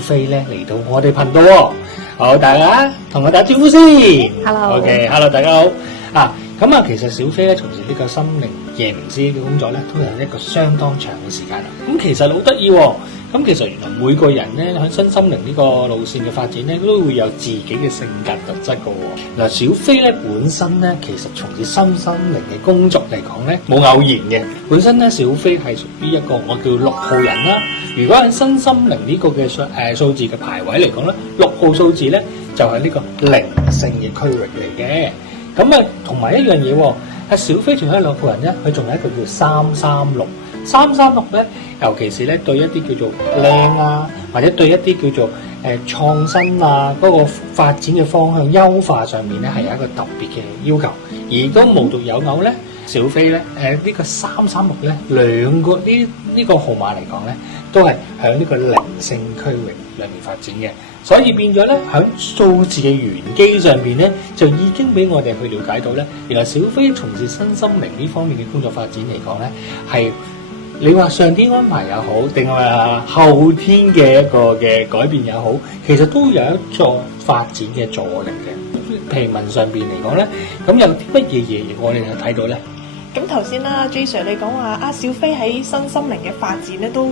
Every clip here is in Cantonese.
飛咧嚟到我哋頻道喎。好，大家同我打招呼先。Hello，OK，Hello，大家好。咁其實小飛咧從事呢個心靈夜明師嘅工作咧，都有一個相當長嘅時間啦。咁其實好得意喎。咁其實原來每個人咧喺身心靈呢個路線嘅發展咧，都會有自己嘅性格特質嘅喎。嗱，小飛咧本身咧其實從事身心靈嘅工作嚟講咧，冇偶然嘅。本身咧小飛係屬於一個我叫6號人啦。如果喺身心靈呢個嘅數字嘅排位嚟講咧，6號數字咧就係呢個靈性嘅區域嚟嘅。咁同埋一樣嘢喎，小飛仲有6號人咧，佢仲有一個叫336。336咧，尤其是咧對一啲叫做靚啊，或者對一啲叫做創新啊嗰個發展嘅方向優化上面咧，係有一個特別嘅要求。而都無獨有偶咧，小飛咧呢個336咧兩個呢個號碼嚟講咧，都係喺呢個靈性區域裏面發展嘅。所以變咗咧，喺數字嘅玄機上邊咧，就已經俾我哋去了解到咧，原來小飛從事身心靈呢方面嘅工作發展嚟講咧，係你話上天安排也好，定係後天嘅一個嘅改變也好，其實都有一座發展嘅助力嘅。皮文上邊嚟講咧，咁有啲乜嘢我哋就睇到咧？咁頭先啦 ，J Sir 你講話小飛喺身心靈嘅發展咧，都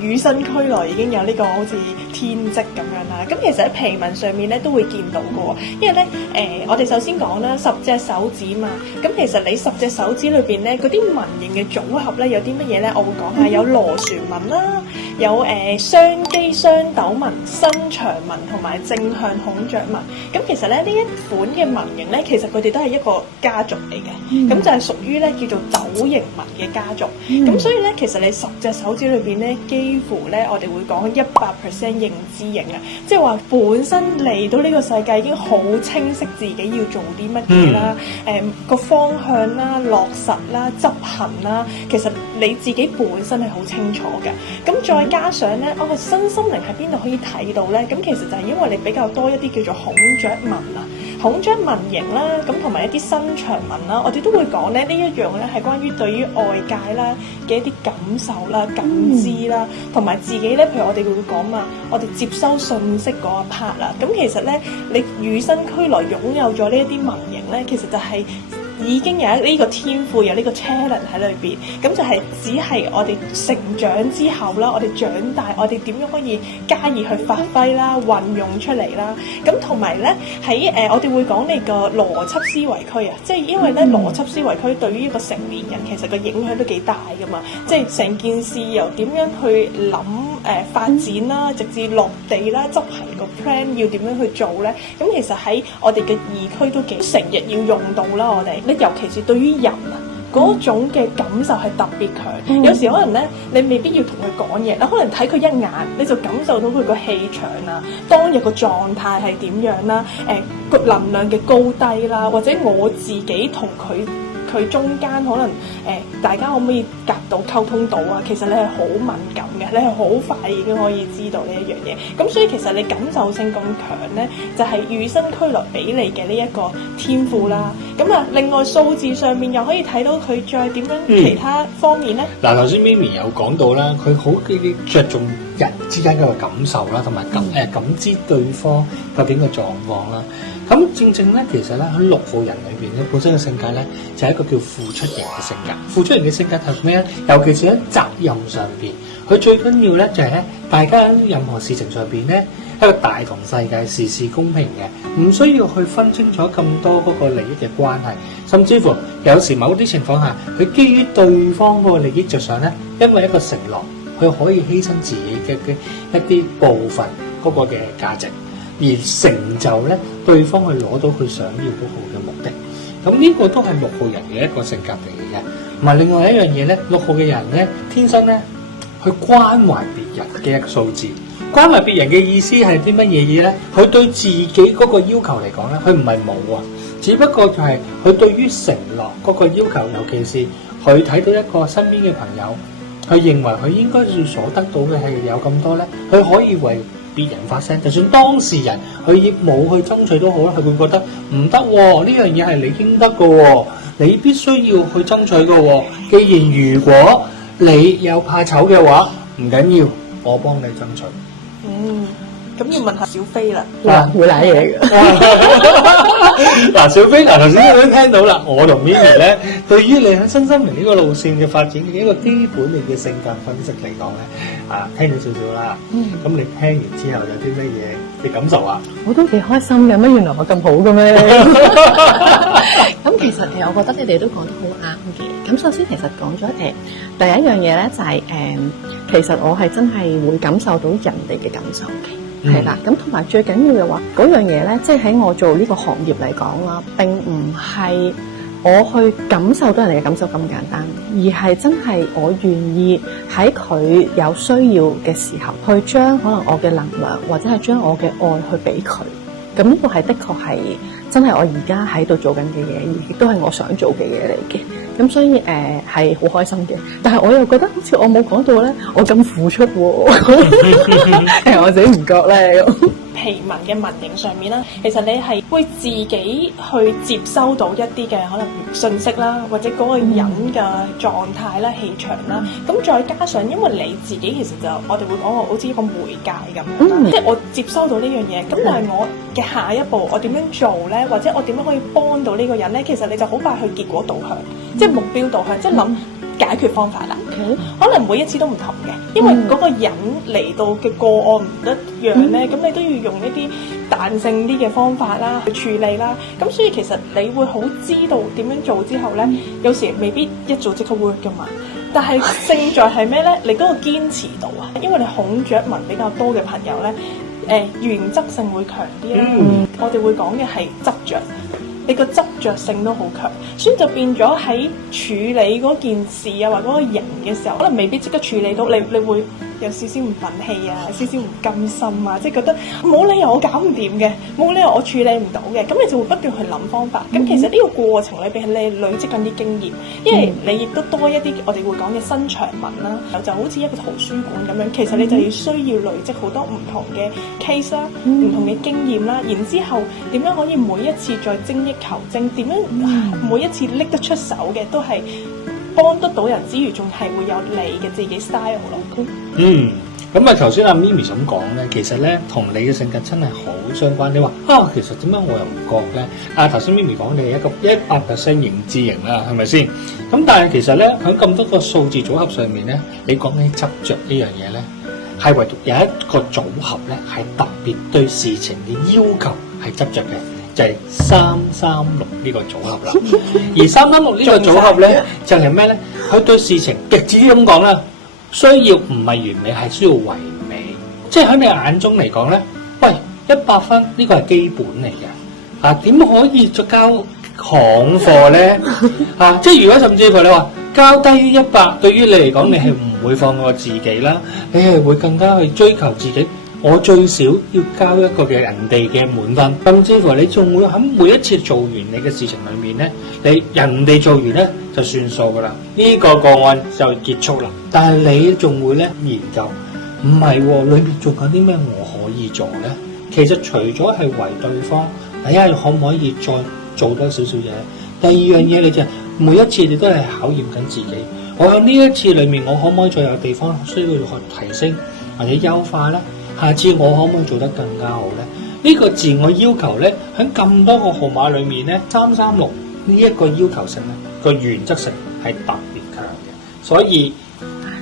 與生俱來已經有呢個好似天職咁樣啦。咁其實喺皮紋上面咧都會見到嘅，因為咧我哋首先講啦，10隻手指嘛。咁其實你10隻手指裏邊咧，嗰啲紋型嘅組合咧有啲乜嘢咧？我會講下，有螺旋紋啦，有雙肌雙斗紋、伸長紋同埋正向孔雀紋。咁其實咧呢一款嘅紋型咧，其實佢哋都係一個家族嚟嘅，咁就係屬於咧叫做斗形紋嘅家族。咁所以咧，其實你10隻手指裏邊咧，幾乎咧我哋會講100% 認知型啊，即係話本身嚟到呢個世界已經好清晰自己要做啲乜嘢啦，個方向啦、落實啦、執行啦，其實你自己本身係好清楚嘅。咁再加上咧，身心靈喺邊度可以睇到咧？咁其實就係因為你比較多一啲叫做孔雀紋啊。孔雀紋型啦，咁同埋一啲伸長紋啦，我哋都會講咧，呢一樣咧係關於對於外界啦嘅一啲感受啦、感知啦，同埋自己咧，譬如我哋會講嘛，我哋接收信息嗰一 part 啦，咁其實咧，你與生俱來擁有咗呢一啲紋型咧，其實就係已經有呢個天賦，有呢個 challenge 喺裏邊，咁就係只係我哋成長之後啦，我哋長大，我哋點樣可以加以去發揮啦、運用出嚟啦。咁同埋咧喺我哋會講你個邏輯思維區啊，即係因為咧邏輯思維區對於一個成年人其實個影響都幾大噶嘛，即係成件事由點樣去諗發展啦，直至落地啦，執行個 plan 要點樣去做咧。咁其實喺我哋嘅二區都幾成日要用到啦，我哋。尤其是對於人啊，嗰種嘅感受係特別強。有時可能咧，你未必要同佢講嘢，你可能睇佢一眼，你就感受到佢個氣場啊，當日個狀態係點樣啦，個能量嘅高低啦，或者我自己同佢中間可能大家可唔可以夾到溝通到啊？其實你係好敏感嘅，你係好快已經可以知道呢一樣嘢。咁所以其實你感受性咁強咧，就係與生俱來俾你嘅呢一個天賦啦。咁另外數字上面又可以睇到佢再點樣其他方面咧？嗱，頭先 Mimi 有講到啦，佢好着重人之間嘅感受啦，同埋感知對方究竟嘅狀況啦。咁正正咧，其實咧喺6號人裏邊咧，本身嘅性格咧就係一個叫付出型嘅性格。付出型嘅性格係咩咧？尤其是喺責任上邊，佢最緊要咧就係咧，大家喺任何事情上邊咧，一個大同世界，事事公平嘅，唔需要去分清楚咁多嗰個利益嘅關係，甚至乎有時某啲情況下，佢基於對方嗰個利益着想咧，因為一個承諾，佢可以犧牲自己嘅一啲部分嗰個嘅價值。而成就咧，對方去攞到佢想要嗰個嘅目的，咁呢個都係6號人嘅一個性格嚟嘅。同埋另外一樣嘢咧，6號嘅人咧，天生咧去關懷別人嘅一個數字。關懷別人嘅意思係啲乜嘢嘢咧？佢對自己嗰個要求嚟講咧，佢唔係冇啊，只不過就係佢對於承諾嗰個要求，尤其是佢睇到一個身邊嘅朋友，佢認為佢應該要所得到嘅係有咁多咧，佢可以為別人發聲，就算當事人佢亦冇去爭取都好啦，佢會覺得唔得喎，呢樣嘢係你應得嘅喎，你必須要去爭取嘅喎。既然如果你有怕醜嘅話，唔緊要，我幫你爭取。咁要問下小飛啦，會瀨嘢嘅。嗱，小飛，嗱頭先你都聽到啦，我同 Mimi 咧，對於你喺身心靈呢個路線嘅發展嘅一個基本嘅性格分析嚟講咧，聽咗少少啦。咁你聽完之後有啲咩嘢嘅感受啊？我都幾開心嘅，乜原來我咁好嘅咩？咁其實我覺得你哋都講得好啱嘅。咁首先其實講咗第一樣嘢咧就係其實我係真係會感受到人哋嘅感受嘅。係啦，咁同埋最緊要嘅話，嗰樣嘢咧，即係喺我做呢個行業嚟講啦，並唔係我去感受到人哋嘅感受咁簡單，而係真係我願意喺佢有需要嘅時候，去將可能我嘅能量或者係將我嘅愛去俾佢。咁呢個係的確係真係我而家喺度做緊嘅嘢，亦都係我想做嘅嘢嚟嘅。咁所以係好開心嘅，但係我又覺得好似我冇講到咧，我咁付出喎，係我自己唔覺咧。皮紋嘅紋型上面啦，其實你係會自己去接收到一啲嘅可能信息啦，或者嗰個人嘅狀態啦、氣場啦，咁再加上因為你自己其實就我哋會講話好似一個媒介咁樣，即係我接收到呢樣嘢，咁但係我嘅下一步我點樣做咧，或者我點樣可以幫到呢個人咧？其實你就好快去結果導向，即係目標導向，即係諗解決方法啦。可能每一次都唔同嘅，因為嗰個人嚟到嘅個案唔一樣咧，咁你都要用一啲彈性啲嘅方法啦去處理啦。咁所以其實你會好知道點樣做之後咧，有時未必一做即刻 work 噶嘛。但係勝在係咩咧？你嗰個堅持度啊，因為你孔雀紋比較多嘅朋友咧，原則性會強啲啦。我哋會講嘅係執着。你個執着性都好強，所以就變咗喺處理嗰件事啊，或者嗰個人嘅時候，可能未必即刻處理到，你會有少少唔忿氣啊，少少唔甘心啊，即係覺得冇理由我搞唔掂嘅，冇理由我處理唔到嘅，咁你就會不斷去諗方法。咁其實呢個過程裏邊係你累積緊啲經驗，因為你亦都多一啲我哋會講嘅新長文啦，就好似一個圖書館咁樣，其實你就要需要累積好多唔同嘅 case 啦，唔同嘅經驗啦，然之後點樣可以每一次再精益求精，點樣每一次拎得出手嘅都係幫得到人之餘，仲係會有你嘅自己 style 咯。咁啊頭先阿 Mimi 咁講咧，其實咧同你嘅性格真係好相關。你話其實點解我又唔覺咧？頭先 Mimi 講你係一個100% 認知型啦，係咪先？咁但係其實咧喺咁多個數字組合上面咧，你講起執着呢樣嘢咧，係唯獨有一個組合咧係特別對事情嘅要求係執着嘅。就係336呢個組合啦，而336呢個組合咧就係咩咧？佢對事情極致咁講啦，需要唔係完美，係需要唯美。即係喺你眼中嚟講咧，喂，100分呢個係基本嚟嘅，點可以再交行貨咧？即係如果甚至乎你話交低於100，對於你嚟講，你係唔會放過自己啦，你係會更加去追求自己。我最少要交一個嘅人哋嘅滿分，甚至乎你仲會喺每一次做完你嘅事情裏面咧，你人哋做完咧就算數噶啦，呢個個案就結束啦。但係你仲會咧研究，唔係喎，裏面做緊啲咩我可以做咧？其實除咗係為對方，第一可唔可以再做多少少嘢？第二樣嘢你就係每一次你都係考驗緊自己。我喺呢一次裏面，我可唔可以再有地方需要去提升或者優化咧？下次我可唔可以做得更加好咧？呢個自我要求咧，喺咁多個號碼裏面咧，336呢一個要求性咧，個原則性係特別強嘅。所以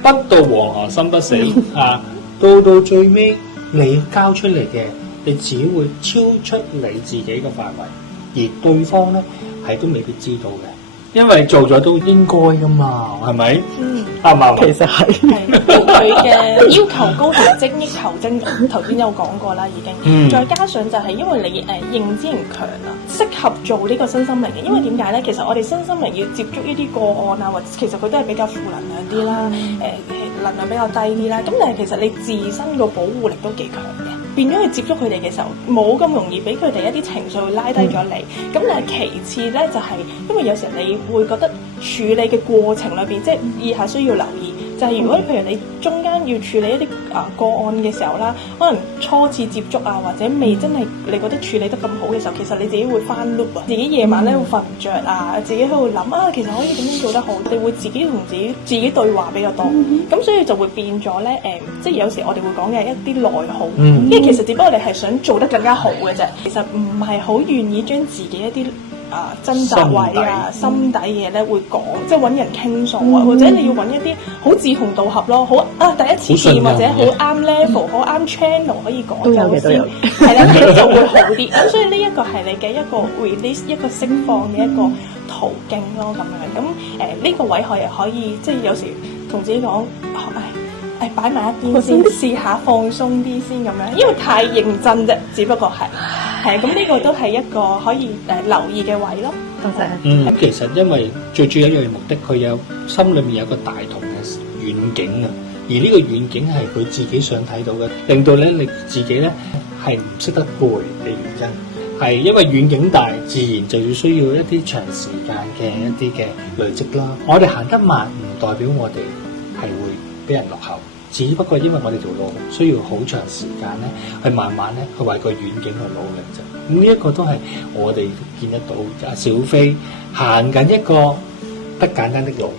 不到黃河心不死到最尾你交出嚟嘅，你只會超出你自己嘅範圍，而對方咧係都未必知道嘅。因為做咗都應該噶嘛，係咪？啱唔啱？其實係佢嘅要求高同精益求精，頭先有講過啦，已經。再加上就係因為你認知型強啊，適合做呢個身心靈嘅。因為點解咧？其實我哋身心靈要接觸呢啲個案啊，或者其實佢都係比較負能量啲啦，能量比較低啲啦。咁但係其實你自身個保護力都幾強嘅。變咗去接觸佢哋嘅時候，冇咁容易俾佢哋一啲情緒拉低咗你。咁但係其次咧，就係因為有時候你會覺得處理嘅過程裏邊，即係以下需要留意，就係如果譬如你中間要處理一啲個案嘅時候啦，可能初次接觸啊，或者未真係你覺得處理得咁好嘅時候，其實你自己會翻 loop 啊，自己夜晚咧會瞓唔着啊，自己喺度諗啊，其實可以點樣做得好，你會自己同自己對話比較多，咁所以就會變咗咧即係有時我哋會講嘅一啲內耗，因為其實只不過你係想做得更加好嘅啫，其實唔係好願意將自己一啲掙扎位啊、心底嘢咧會講，即係揾人傾訴啊，或者你要揾一啲好志同道合咯，好第一次見或者好啱 level、好啱 channel 可以講咗先，係啦，咁就會好啲。咁所以呢一個係你嘅一個 release、一個釋放嘅一個途徑咯，咁樣。咁呢個位可以即係有時同自己講，擺埋一邊先，試下放鬆啲先咁樣，因為太認真啫，只不過係咁呢個都係一個可以留意嘅位咯。多謝。其實因為最主要一樣目的，佢有心裏面有個大同嘅遠景啊，而呢個遠景係佢自己想睇到嘅，令到咧你自己咧係唔識得攰嘅原因，係因為遠景大，自然就要需要一啲長時間嘅一啲嘅累積啦。我哋行得慢唔代表我哋係會俾人落後。只不過因為我哋條路需要好長時間咧，去慢慢咧去為個遠景去努力啫。咁呢一個都係我哋見得到阿小飛行緊一個不簡單的路。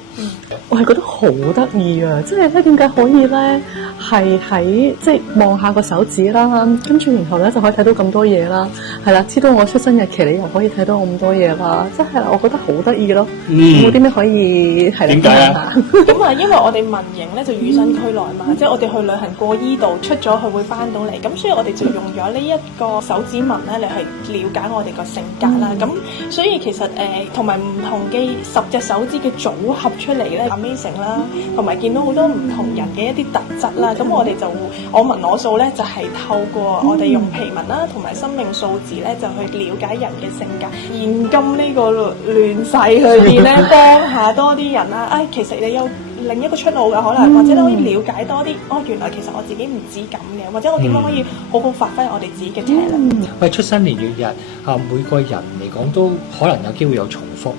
我係覺得好得意啊！即係咧，點解可以咧係喺即係望下個手指啦，跟住然後咧就可以睇到咁多嘢啦，係啦，知道我出生日期，你又可以睇到我咁多嘢啦，即係我覺得好得意咯。有冇啲咩可以係點解啊？咁因為我哋民營咧就與生俱來嘛，即係我哋去旅行過依度出咗去會翻到嚟，咁所以我哋就用咗呢一個手指紋咧嚟去了解我哋個性格啦。咁所以其實同埋唔同嘅10隻手指嘅組合出嚟咧 amazing 啦，同埋見到好多唔同人嘅一啲特質啦。咁我哋就我紋我數咧就係透過我哋用皮紋啦同埋生命數字咧就去了解人嘅性格。現今呢個亂世裏邊咧，幫下多啲人啦。其實你有另一個出路嘅可能，或者你可以了解多啲。原來其實我自己唔止咁嘅，或者我點樣可以好好發揮我哋自己嘅潛能。喂，出生年月日每個人嚟講都可能有機會有重複。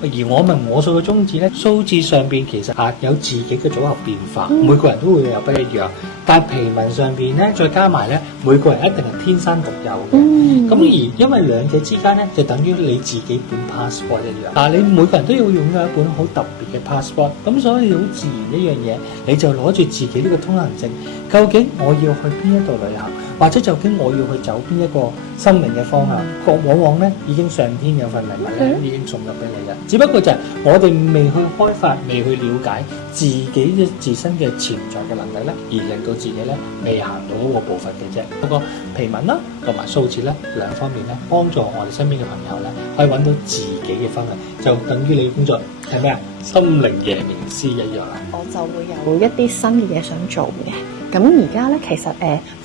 而我紋我數嘅宗旨咧，數字上邊其實有自己嘅組合變化，每個人都會有不一樣。但係皮紋上邊咧，再加埋咧，每個人一定係天生獨有嘅。咁而因為兩者之間咧，就等於你自己本 passport 一樣。你每個人都要擁有一本好特別嘅 passport。咁所以好自然一樣嘢，你就攞住自己呢個通行證，究竟我要去邊一度旅行，或者究竟我要去走邊一個生命嘅方向，往往咧已經上天有份禮物咧，已經送咗俾你啦。只不過就係我哋未去開發，未去了解自己自身嘅潛在嘅能力咧，而令到自己咧未行到嗰個步伐嘅啫。嗰個皮紋啦，同埋數字咧兩方面咧，幫助我哋身邊嘅朋友咧，可以揾到自己嘅方向，就等於你嘅工作係咩啊？心靈夜明師一樣啦。我就會有一啲新嘅嘢想做嘅。咁而家咧，其實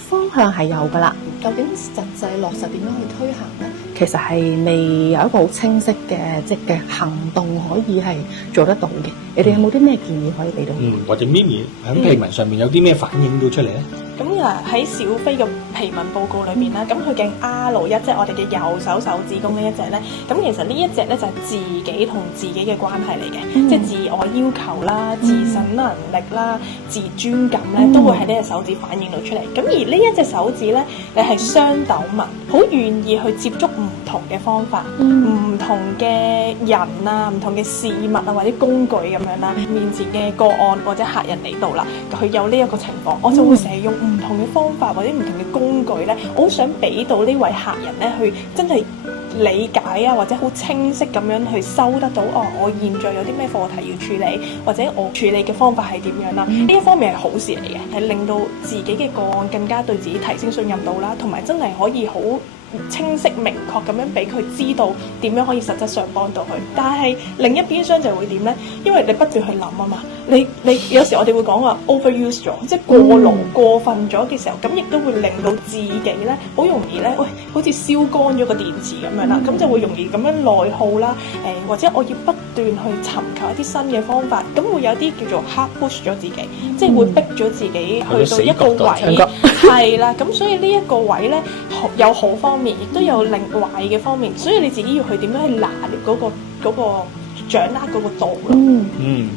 方向係有噶啦，究竟實際落實點樣去推行咧？其實係未有一個好清晰嘅即嘅行動可以係做得到嘅。你哋有冇啲咩建議可以俾到？或者咪咪喺皮紋上面有啲咩反映到出嚟咧？咁喺小飛嘅皮紋報告裏面啦，咁佢嘅 R1，即係我哋嘅右手手指公呢一隻咧，咁其實呢一隻咧就係自己同自己嘅關係嚟嘅，即係自我要求啦、自省能力啦、自尊感咧，都會喺呢隻手指反映到出嚟。咁而呢一隻手指咧，你係雙斗紋，好願意去接觸唔同嘅方法、唔同嘅人啊、唔同嘅事物啊或者工具咁樣啦，面前嘅個案或者客人嚟到啦，佢有呢一個情況，我就會成日用唔同嘅方法或者唔同嘅工具咧，我好想俾到呢位客人咧去真係理解啊，或者好清晰咁樣去收得到我現在有啲咩課題要處理，或者我處理嘅方法係點樣啦？呢一方面係好事嚟嘅，係令到自己嘅個案更加對自己提升信任度啦，同埋真係可以好清晰明確咁樣俾佢知道點樣可以實質上幫到佢。但係另一邊廂就會點呢？因為你不斷去諗啊嘛，你有時我哋會講話 overuse 咗，即係過勞過分咗嘅時候，咁亦都會令到自己呢好容易呢，好似燒乾咗個電池咁樣啦，咁就會容易咁樣內耗啦，或者我要不斷去尋求一啲新嘅方法，咁會有啲叫做 hard push 咗自己，即係會逼咗自己去到一個位，係啦，咁所以呢一個位呢，有好方面，亦都有另壞嘅方面，所以你自己要去點樣去拿捏嗰個掌握嗰個度咯。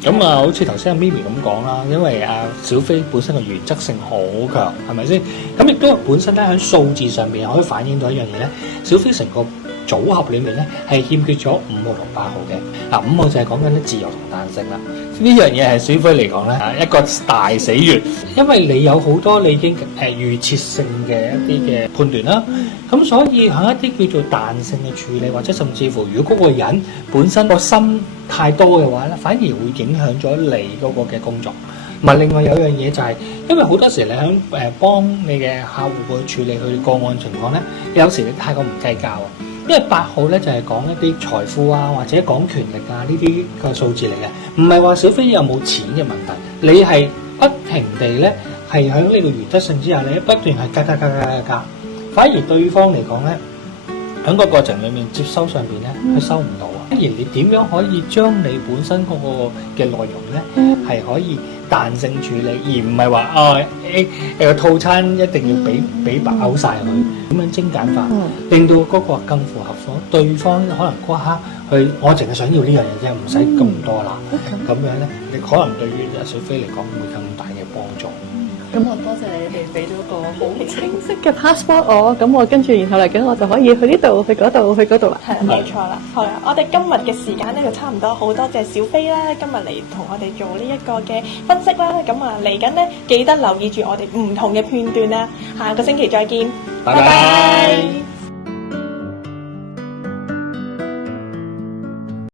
咁啊，好似頭先阿咪咪咁講啦，因為阿小飛本身個原則性好強，係咪先？咁亦都本身咧喺數字上邊可以反映到一樣嘢咧，小飛成個組合裡面咧係欠缺咗5號同8號嘅。嗱，5號就係講緊咧自由同彈性啦。呢樣嘢係小飛嚟講咧一個大死穴，因為你有好多你已經預設性嘅一啲嘅判斷啦。咁所以喺一啲叫做彈性嘅處理，或者甚至乎如果嗰個人本身個心太多嘅話咧，反而會影響咗你嗰個嘅工作。同埋另外有樣嘢就係，因為好多時你喺幫你嘅客戶去處理佢個案情況咧，有時你太過唔計較啊。因為8號咧就係講一啲財富啊，或者講權力啊呢啲個數字嚟嘅，唔係話小飛有冇錢嘅問題，你係不停地咧係喺呢個原則性之下，你不斷係加，反而對方嚟講咧喺個過程裡面接收上邊咧佢收唔到啊。反而你點樣可以將你本身嗰個嘅內容咧係可以彈性處理，而唔係話個套餐一定要俾飽晒佢，咁樣精簡化，令到嗰個更符合咗對方可能嗰刻去，我淨係想要呢樣嘢啫，唔使咁多啦。咁樣咧，你可能對於小飛嚟講會更大嘅幫助。咁我多謝你哋俾咗個好清晰嘅 passport 我，咁我跟住然後嚟緊我就可以去呢度去嗰度去嗰度啦。係冇錯啦。好啦，我哋今日嘅時間咧就差唔多，好多謝小飛啦，今日嚟同我哋做呢一個嘅分析啦。咁啊嚟緊咧記得留意住我哋唔同嘅片段啦。下個星期再見，拜拜。